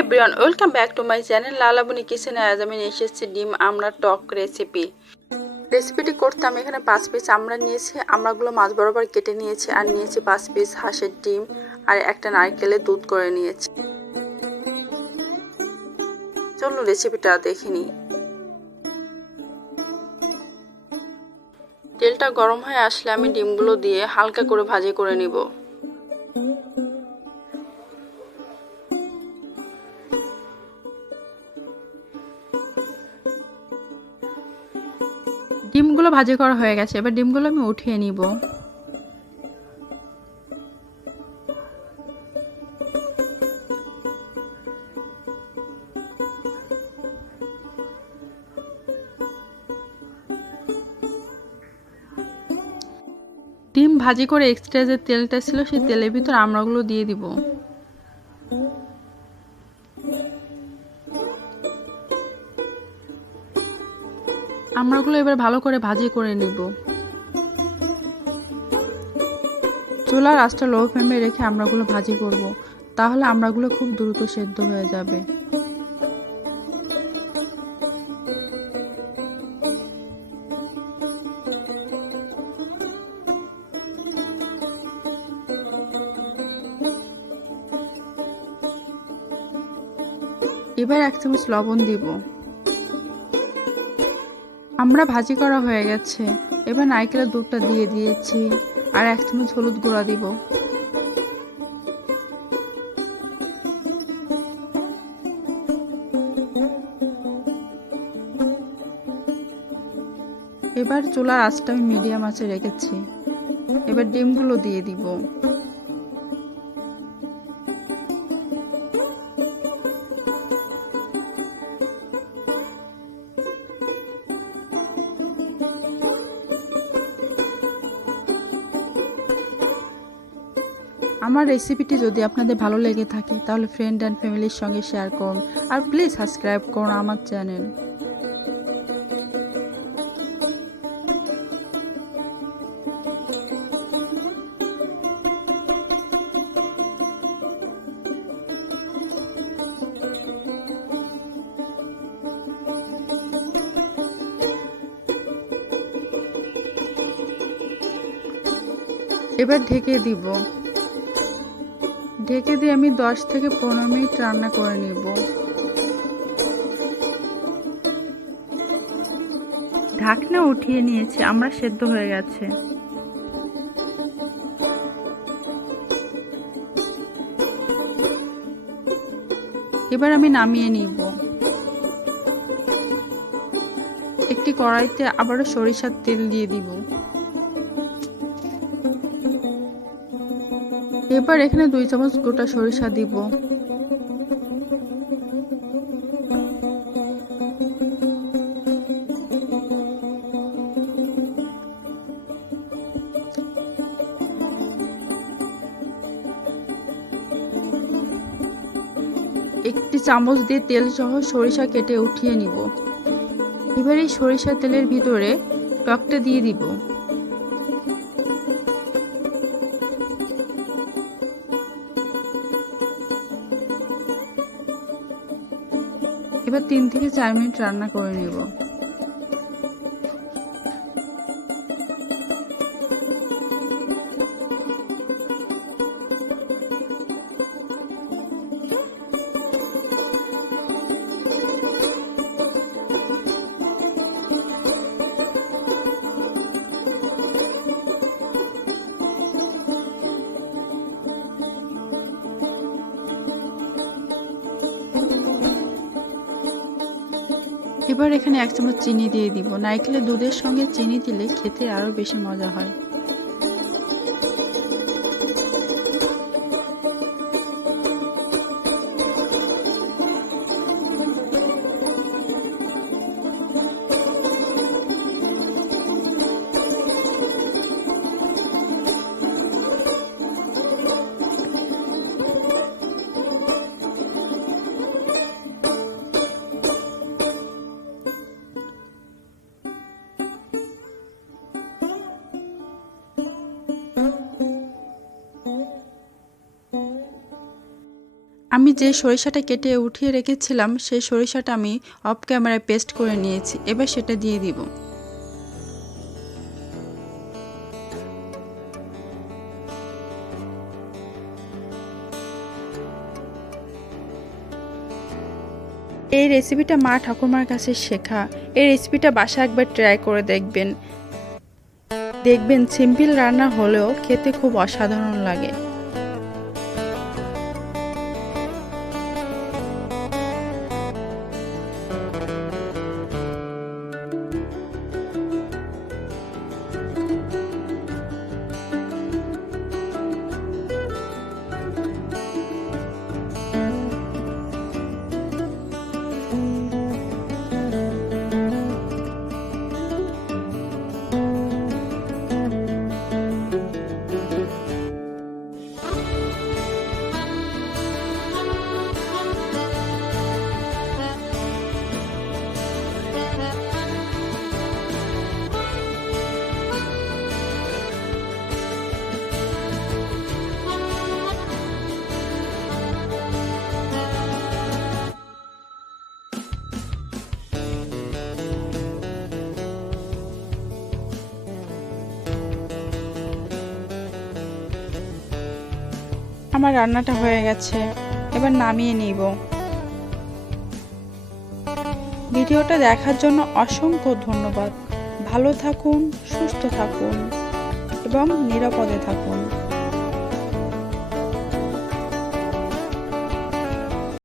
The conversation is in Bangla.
Everyone, welcome back to my channel Lalaboni কিচেনে। আজ আমি নিয়ে এসেছি ডিম আমড়া টক রেসিপিটি করতে আমি এখানে 5 পিস আমড়া নিয়েছি। আমড়াগুলো মাছ বরাবর কেটে নিয়েছি আর নিয়েছি 5 পিস হাঁসের ডিম আর একটা নারকেলের দুধ করে নিয়েছি। চলুন রেসিপিটা দেখে নিই। তেলটা গরম হয়ে আসলে আমি ডিমগুলো দিয়ে হালকা করে ভাজি করে নিব। ডিমগুলো ভাজি করা হয়ে গেছে, এবার ডিমগুলো আমি উঠিয়ে নিব। ডিম ভাজি করে এক্সট্রা যে তেলটা ছিল সেই তেলের ভিতর আমড়াগুলো দিয়ে দিব। আমড়াগুলো এবার ভালো করে ভাজি করে নিব। চুলার আঁচটা লো ফ্লেমে রেখে আমড়াগুলো ভাজি করব, তাহলে আমড়াগুলো খুব দ্রুত সেদ্ধ হয়ে যাবে। এবার 1 চামচ লবণ দিব। আমড়া ভাজি করা হয়ে গেছে, এবার নারকেলের দুধটা দিয়ে দিয়েছি আর 1 চামচ হলুদ গুঁড়া দিব। এবার চুলার আঁচটা আমি মিডিয়াম আঁচে রেখেছি। এবার ডিমগুলো দিয়ে দিব। আমার রেসিপিটি যদি আপনাদের ভালো লেগে থাকে তাহলে ফ্রেন্ড অ্যান্ড ফ্যামিলির সঙ্গে শেয়ার করুন আর প্লিজ সাবস্ক্রাইব করুন আমার চ্যানেল। এবার ঢেকে দিব। ঢেকে দিয়ে আমি 10 থেকে 15 মিনিট রান্না করে নিব। ঢাকনা উঠিয়ে নিয়েছি, আমরা সেদ্ধ হয়ে গেছে। এবার আমি নামিয়ে নিব। একটি কড়াইতে আবারও সরিষার তেল দিয়ে দিব। এবার এখানে 2 চামচ গোটা সরিষা দিব। একটি চামচ দিয়ে তেল সহ সরিষা কেটে উঠিয়ে নিব। এবার এই সরিষা তেলের ভিতরে টকটা দিয়ে দিব। এবার 3 থেকে 4 মিনিট রান্না করে নেব। এবার এখানে 1 চামচ চিনি দিয়ে দিব। নারকেলের দুধের সঙ্গে চিনি দিলে খেতে আরো বেশি মজা হয়। আমি যে সরিষাটা কেটে উঠিয়ে রেখেছিলাম সেই সরিষাটা আমি অফ ক্যামেরায় পেস্ট করে নিয়েছি। এবার সেটা দিয়ে দিব। এই রেসিপিটা মা ঠাকুমার কাছে শেখা। এই রেসিপিটা বাসায় একবার ট্রাই করে দেখবেন। দেখবেন সিম্পল রান্না হলেও খেতে খুব অসাধারণ লাগে। আমার রান্নাটা হয়ে গেছে, এবার নামিয়ে নিব। ভিডিওটা দেখার জন্য অসংখ্য ধন্যবাদ। ভালো থাকুন, সুস্থ থাকুন এবং নিরাপদে থাকুন।